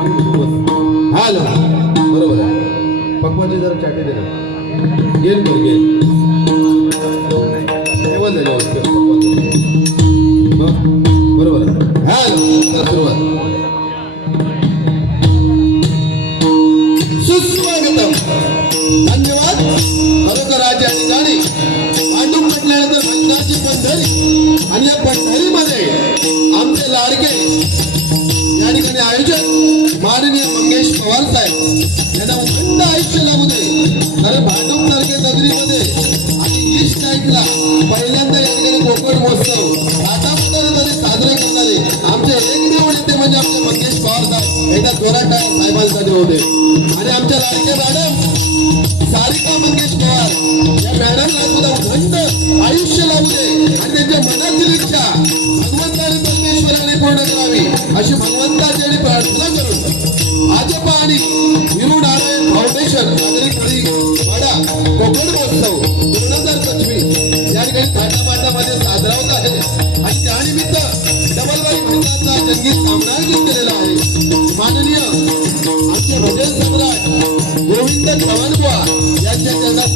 Hello बरोबर आहे. जरा चाटी दे गेल कर गेल. जेवण झालं बरोबर आहे. हॅलो सुरुवात. सुस्वागतम. धन्यवाद. खरोखर ठिकाणी मांडून म्हटल्यानंतर भजनाची पंढरी आणि या पंढरीमध्ये आमचे लाडके स्वराट एकदा जोरात साहेबांसाठी होते. आणि आमच्या लाडके मॅडम सारिका मंगेश पवार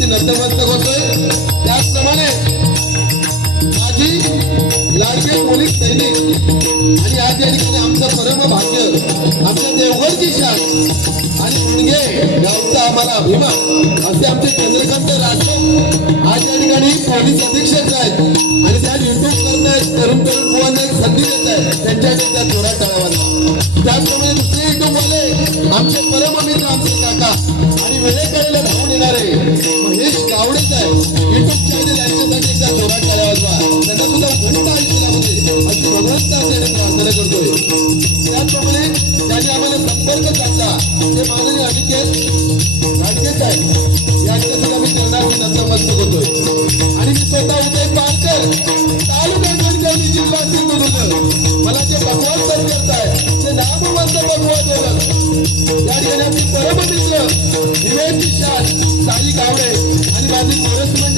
वरती नतमस्तक होतोय. त्याचप्रमाणे माझी लाडके पोलीस सैनिक आणि आज या ठिकाणी आमचं परम भाग्य आमच्या देवघरची शान आणि मुणगे गावचा आम्हाला अभिमान. असे आमचे चंद्रकांत राठोड आज या ठिकाणी पोलीस अधीक्षक आहेत आणि त्या युट्यूब करत आहेत तरुण तरुण बुवांना एक संधी देत आहेत. त्यांच्या त्या जोरात टाळावा त्याचप्रमाणे दुसरे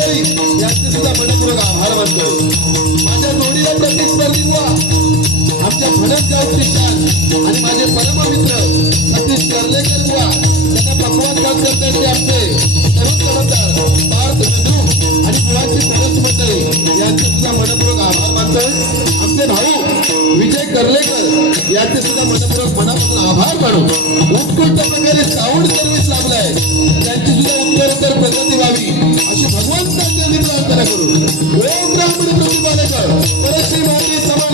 कोरस मंडळी यांचे सुद्धा मनपूर्वक आभार मानतो. माझ्या जोडीला प्रतिस्पर्धी बुवा आमच्या भडक गाव शान आणि माझे परममित्र सतीश कर्लेकर बुवा त्यांना भगवान काम करण्याचे आमचे. तरुण चमत्कार पार्थ नदू आणि मुलांची भरत मंडळी यांचे सुद्धा मनपूर्वक आभार मानतोय. आमचे भाऊ विजय कर्लेकर याचे सुद्धा मनपूर्वक मनापासून आभार मानू. उत्कृष्ट प्रकारे साऊंड सर्व्हिस लाभलाय त्यांची सुद्धा उत्तरोत्तर प्रगती व्हावी अशी भगवंतांच्या आम्ही प्रार्थना करू. ओम ब्राह्मण प्रतिपादक परश्री माते समान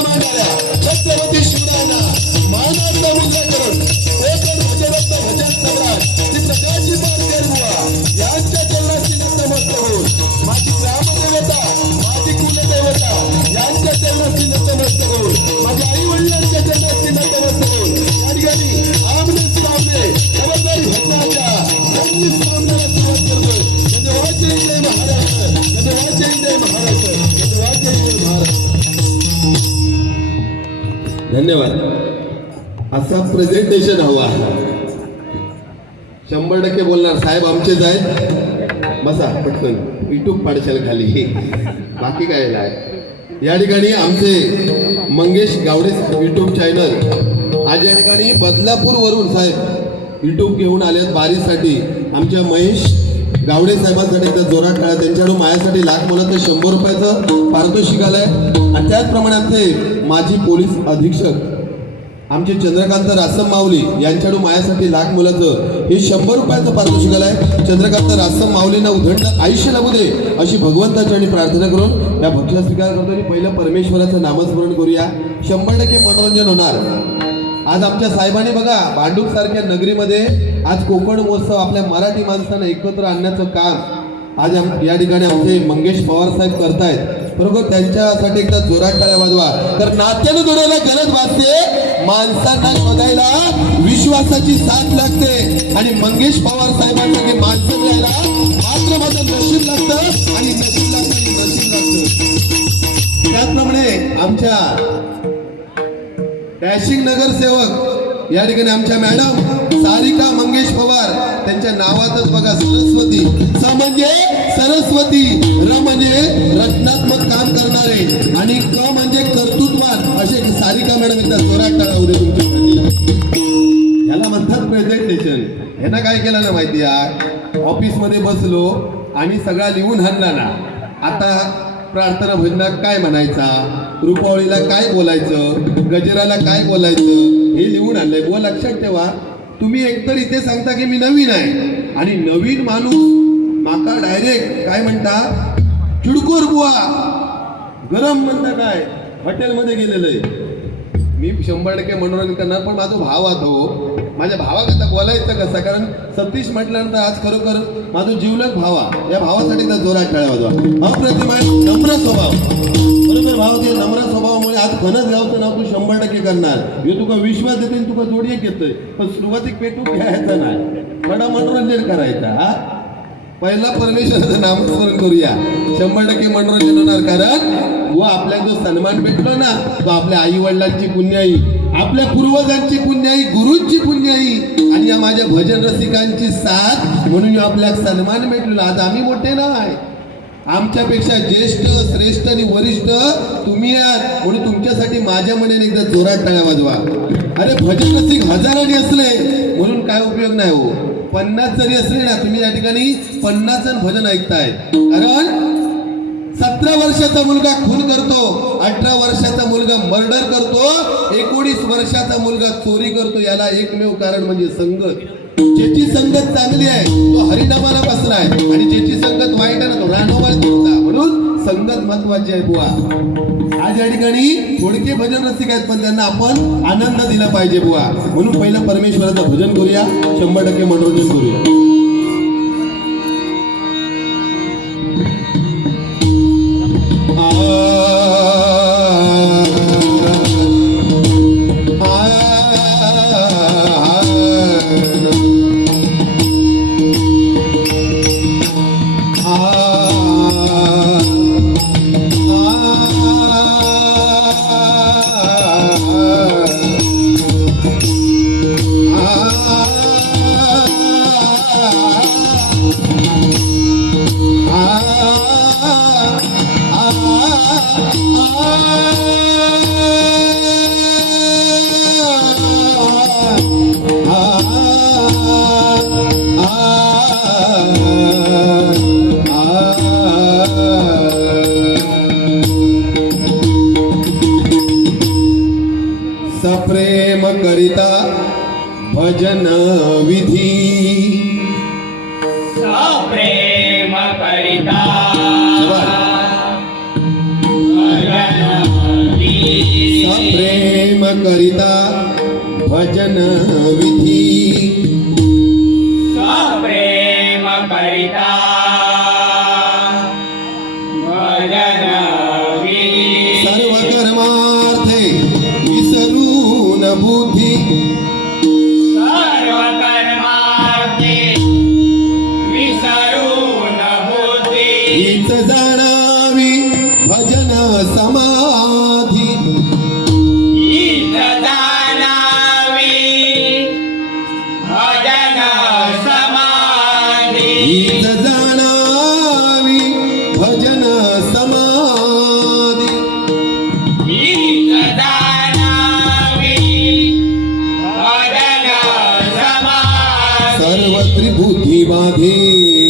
असा प्रेझेंटेशन हवा. शंभर टक्के बोलणार. साहेब आमचेच आहेत. बसा पटकन. युट्यूब पाडशाल खाली. बाकी काय आहे या ठिकाणी आमचे मंगेश गावडे युट्यूब चॅनल आज या ठिकाणी बदलापूर वरून साहेब युट्यूब घेऊन आले आहेत बारीसाठी. आमच्या महेश गावडे साहेबांसाठी एकदा जोरात टाळा त्यांच्याकडून माझ्यासाठी लाख मुलं तर शंभर रुपयाचं पारितोषिक आलंय. आणि त्याचप्रमाणे आमचे माजी पोलीस अधीक्षक आमचे चंद्रकांत रासम माऊली यांच्याकडून माझ्यासाठी लाख मुलाचं हे शंभर रुपयाचं पारितोषिक आहे चंद्रकांत रासम माऊलींना उधंड आयुष्य लाभू दे अशी भगवंताची आणि प्रार्थना करून या भक्ष्या स्वीकार करतो आणि पहिलं परमेश्वराचं नामस्मरण करूया. शंभर टक्के मनोरंजन होणार. आज आमच्या साहेबांनी बघा भांडूप सारख्या नगरीमध्ये आज कोकण महोत्सव आपल्या मराठी माणसांना एकत्र आणण्याचं काम आज आम- या ठिकाणी आमचे मंगेश पवार साहेब करतायत. बरोबर त्यांच्यासाठी एकदा जोरात टाळ्या वाजवा. तर नात्यानं जोडायला गरज वाजते माणसांना शोधायला विश्वासाची साथ लागते. आणि मंगेश पवार साहेबांसाठी माणसं मिळायला मात्र माझं नशीब लागतं आणि नशीब लागतं नशीब लागतं. त्याचप्रमाणे आमच्या डॅशिंग नगरसेवक या ठिकाणी आमच्या मॅडम. सारिका मंगेश पवार त्यांच्या नावातच बघा सरस्वती. स म्हणजे सरस्वती र म्हणजे रचनात्मक काम करणारे आणि क म्हणजे कर्तृत्वान असे सारिका मॅडम एकदा जोरात टाळावले तुमच्यासाठी याला म्हणतात प्रेझेंटेशन ह्यानं काय केलं ना माहिती आहे? ऑफिसमध्ये बसलो आणि सगळा लिहून हल्ला ना. आता प्रार्थना भजनात काय म्हणायचा? रुपावळीला काय बोलायचं? गजराला काय बोलायचं? हे लिहून आणलंय. बुवा लक्षात ठेवा. तुम्ही एकतर इथे सांगता की मी नवीन आहे. आणि नवीन माणूस माका डायरेक्ट काय म्हणता? चिडकोर बुवा. गरम म्हणता काय? हॉटेलमध्ये गेलेलं आहे. मी शंभर टक्के मनोरंजन करणार पण माझा भाव आता माझ्या भावाकरता बोलायचं कसं? कारण सतीश म्हटल्यानंतर आज खरोखर माझा जीवलग भावा या भावासाठी तर जोरात खेळा होता अप्रतिम नम्र स्वभाव. बरोबर भाव ते नम्र स्वभावामुळे आज फणस गावचं नाव तू शंभर टक्के करणार. हे तुका विश्वास देते तुका जोडी घेतोय पण सुरुवातीक पेटून घ्यायचं नाही. थोडा मनोरंजन करायचं हा? पहिला परमेश्वराचं नामस्मरण करूया. शंभर टक्के मनोरंजन होणार कारण व आपल्या जो सन्मान भेटलो ना तो आपल्या आई वडिलांची पुण्याई. आपल्या पूर्वजांची पुण्याई गुरुंची पुण्याई आणि या माझ्या भजन रसिकांची साथ म्हणून आपल्याला सन्मान भेटलेला आज आम्ही मोठे नाही आमच्यापेक्षा ज्येष्ठ श्रेष्ठ आणि वरिष्ठ तुम्ही आहात म्हणून तुमच्यासाठी माझ्या मनाने एकदा जोरात टाळ्या वाजवा. अरे भजन रसिक हजारांनी असले म्हणून काय उपयोग नाही हो. पन्नास जरी असले ना तुम्ही या ठिकाणी पन्नास जण भजन ऐकताय कारण सतरा वर्षाचा मुलगा खून करतो अठरा वर्षाचा मुलगा मर्डर करतो एकोणीस वर्षाचा मुलगा चोरी करतो याला एकमेव कारण म्हणजे संगत. ज्याची संगत चांगली आहे तो हरिनामाला आहे. आणि ज्याची संगत वाईट आहे ना तो रानोबाज दिसला म्हणून संगत महत्वाची आहे बुवा. आज या ठिकाणी थोडके भजन रसिक आहेत पण त्यांना आपण आनंद दिला पाहिजे बुवा. म्हणून पहिलं परमेश्वराचं भजन करूया शंभर टक्के मनोरंजन करूया. प्रेम करिता भजन विधी Me.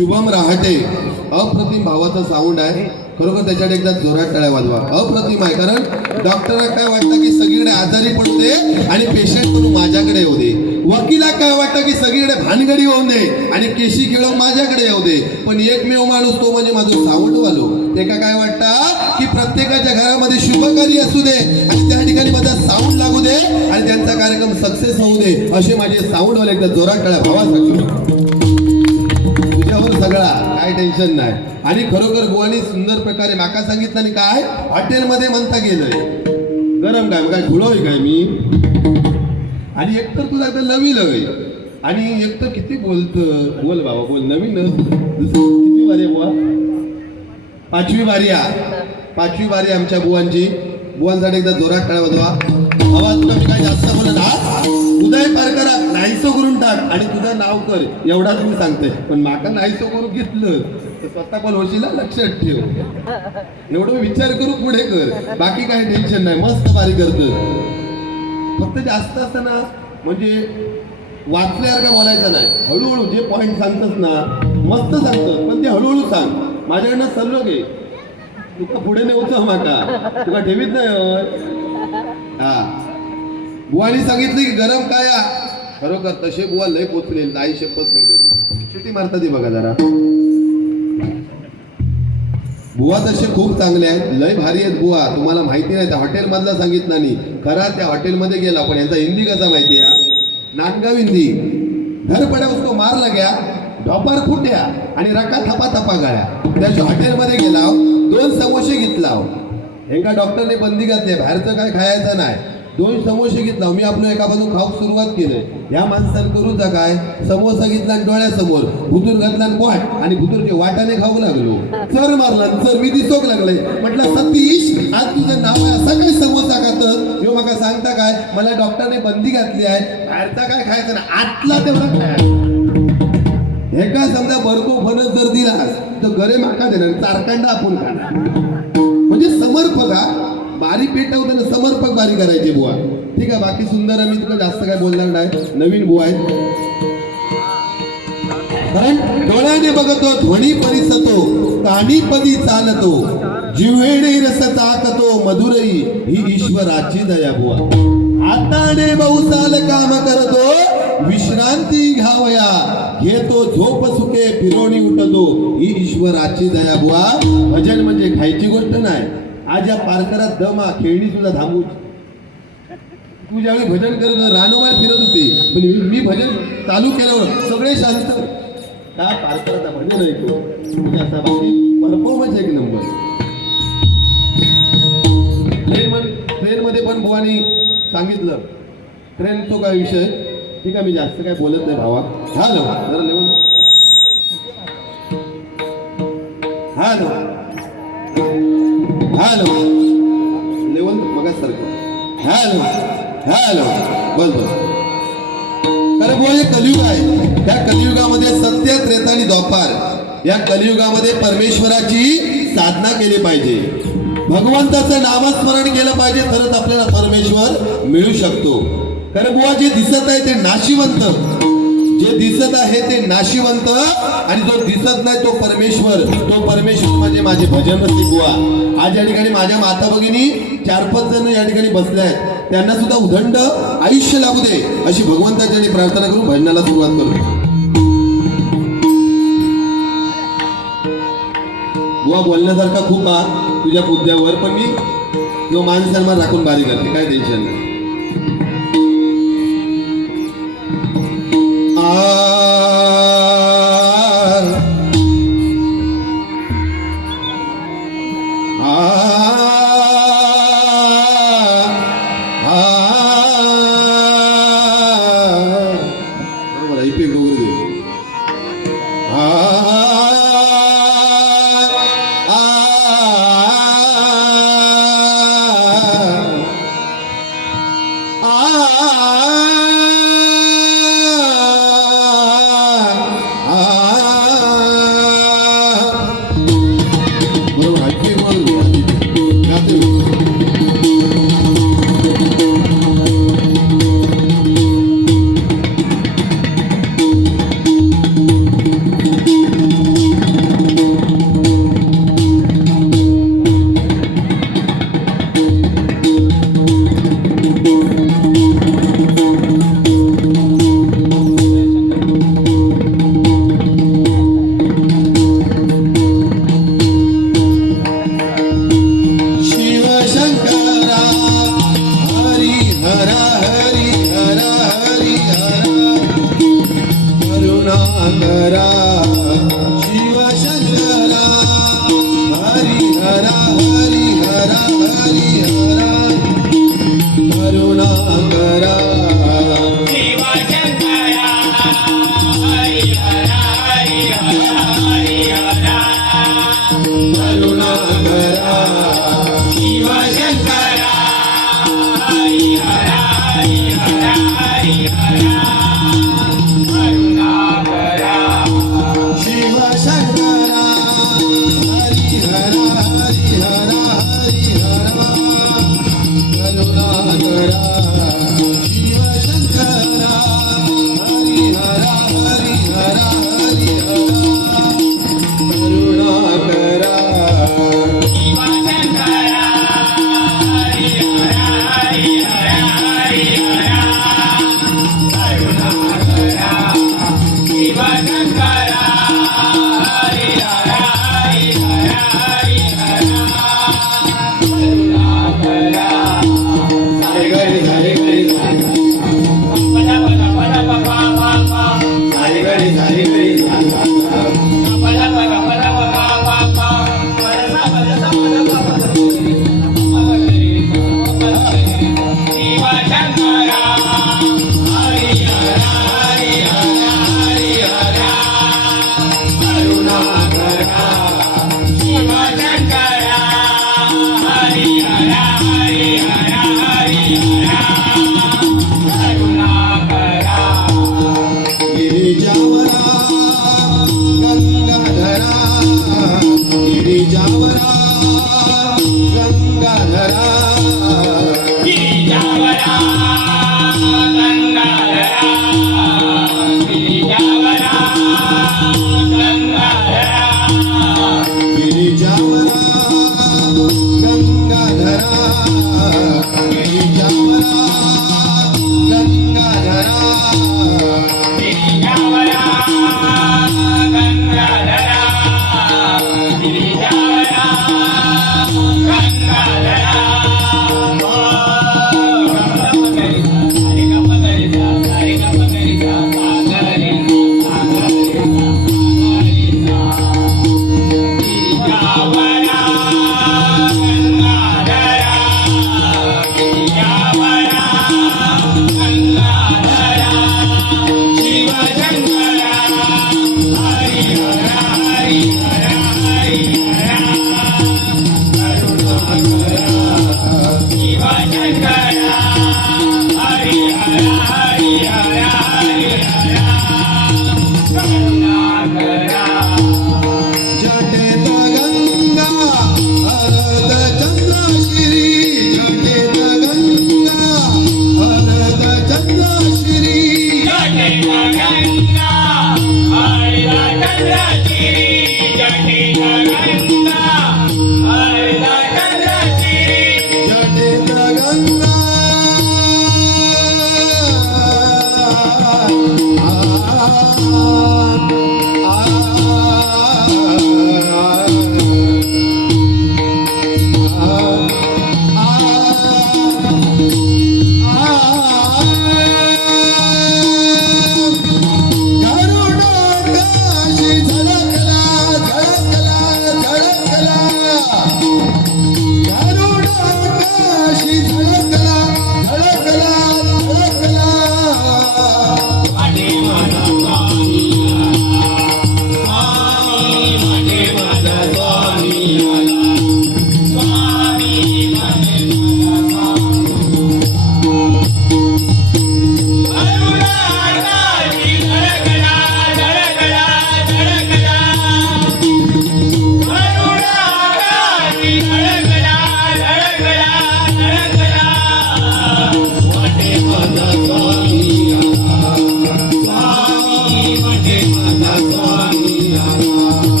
शुभम रहाटे. अप्रतिम भावाचा साऊंड आहे. खरोखर त्याच्याकडे एकदा जोरात टाळ्या वाजवा. अप्रतिम आहे कारण डॉक्टरला काय वाटतं की सगळीकडे आजारी पडते आणि पेशंट म्हणून माझ्याकडे येऊ दे. वकिला काय वाटतं की सगळीकडे भानगडी होऊन दे आणि केशी खेळून माझ्याकडे येऊ दे. पण एकमेव माणूस तो म्हणजे माझं साऊंड वालो एका काय वाटतं? की प्रत्येकाच्या घरामध्ये शुभकारी असू दे आणि त्या ठिकाणी माझा साऊंड लागू दे आणि त्यांचा कार्यक्रम सक्सेस होऊ दे. असे माझे साऊंड वाले एकदा जोरात टाळ्या. भावासाठी सगळा काय टेन्शन नाही. आणि खरोखर बुवानी सुंदर प्रकारे माका सांगितलं आणि काय? हॉटेलमध्ये म्हणता गेलंय. गरम काय काय खुळोय काय मी? आणि एकतर तुला आता नवीन हवंय आणि एकतर किती बोलत बोल बाबा बोल. नवीन किती बारी बुवा? पाचवी बारी आ पाचवी बारी आमच्या बुवांची. बुवांसाठी एकदा जोरात खेळा वाजवा आवाज कमी मी काय जास्त बोलत हा उदय पारकरा नाहीसो करून टाक. आणि तुझं नाव कर. एवढाच मी सांगते. पण माका नाहीसो करून घेतलं तर स्वतः पण होशील लक्षात ठेव. एवढं विचार करू पुढे कर. बाकी काही टेन्शन नाही. मस्त बारी करत फक्त जास्त असताना म्हणजे वाचल्यासारखं बोलायचं नाही. हळूहळू जे पॉईंट सांगतस ना मस्त सांगत पण ते हळूहळू सांग. माझ्याकडनं सल्लो घे तुका पुढे नेऊचं माका. तुका ठेवीत नाही हा. बुवानी सांगितले की गरम काय. खरोखर तसे बुवा लय पोचले नाही शपथ सांगते शिटी मारता ती बघा जरा. बुवा तसे खूप चांगले आहेत लय भारी आहेत बुवा. तुम्हाला माहिती नाही त्या हॉटेलमधला सांगितलं नाही. खरा त्या हॉटेलमध्ये गेला पण यांचा हिंदी कसा माहिती आहे नांदगाव हिंदी. घर पड्या उसको मारला गया ढोपर फुट्या आणि रका थपा थपा गळ्या. त्या हॉटेलमध्ये गेला दोन समोसे घेतला. एका डॉक्टरने बंदी घातली बाहेरचं काय खायचं नाही. दोन समोसे घेतला मी आपलं एका बाजू खाऊक सुरुवात केलंय या माणसान करूचा काय? समोसा घेतला आणि डोळ्यासमोर भुतूर घातला आणि आणि भुतूरचे वाटाने खाऊ लागलो. चर मारला चर मी दिसोक लागले. म्हटलं सतीश आज तुझं नाव आहे असा काय समोसा खात? ह्यो मका सांगता काय? मला डॉक्टरने बंदी घातली आहे बाहेरचा काय खायचं ना आतला तेवढा खाय. एका समजा भरतो फणस जर दिला तर गरे माका देणार चारकांडा आपण खाणार. समर्पक हा? बारी पेटवताना समर्पक बारी करायची बुवा. ठीक आहे बाकी सुंदर आम्ही तुला जास्त काय बोलणार नाही. नवीन बुवा आहे कारण डोळ्याने बघतो ध्वनी परिसतो कानी चालतो जिव्हेणे रस चाकतो मधुरई ही ईश्वराची दया बुवा. हाताने बहुसाल काम करतो विश्रांती घ्यावया. घेतो झोप सुके फिरवणी उठतो ही ईश्वराची दया बुवा. भजन म्हणजे खायची गोष्ट नाही. आज या पारकरात दमा खेळणी सुद्धा थांबू तू ज्यावेळी भजन करत रानोबार फिरत होते पण मी- भजन चालू केल्यावर सगळे शांत. का पारकराचा भजन ऐकतो म्हणजे असा बाकी परफॉर्मन्स एक नंबर. ट्रेनमध्ये ट्रेनमध्ये पण बुवानी सांगितलं. ट्रेनचो काय विषय? ठीक आहे मी जास्त काय बोलत नाही भावा. हा जवा जरा लेवून हा जवा हॅलो. लेवल बघा सारखं हॅलो. हॅलो. बस बस. कारण बुवा हे कलियुग आहे. त्या कलियुगामध्ये सत्य त्रेता आणि द्वापार या कलियुगामध्ये परमेश्वराची साधना केली पाहिजे. भगवंताचं नामस्मरण केलं पाहिजे तरच आपल्याला परमेश्वर मिळू शकतो. कारण बुवा जे दिसत आहे ते नाशिवंत. जे दिसत आहे ते नाशिवंत आणि जो दिसत नाही तो परमेश्वर. तो परमेश्वर म्हणजे माझे भजन शिकवा आज या ठिकाणी माझ्या माता भगिनी चार पाच जण या ठिकाणी बसले आहेत. त्यांना सुद्धा उदंड आयुष्य लागू दे अशी भगवंताच्या प्रार्थना करून भजनाला सुरुवात करू. बुवा बोलण्यासारखा खूप हा तुझ्या मुद्द्यावर पण मी जो मान सन्मान राखून बारी करते. काय टेन्शन नाही. हरे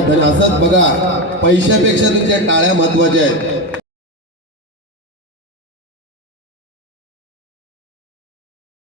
धन्यवाद असंच बघा पैशापेक्षा तुमच्या टाळ्या महत्त्वाच्या आहेत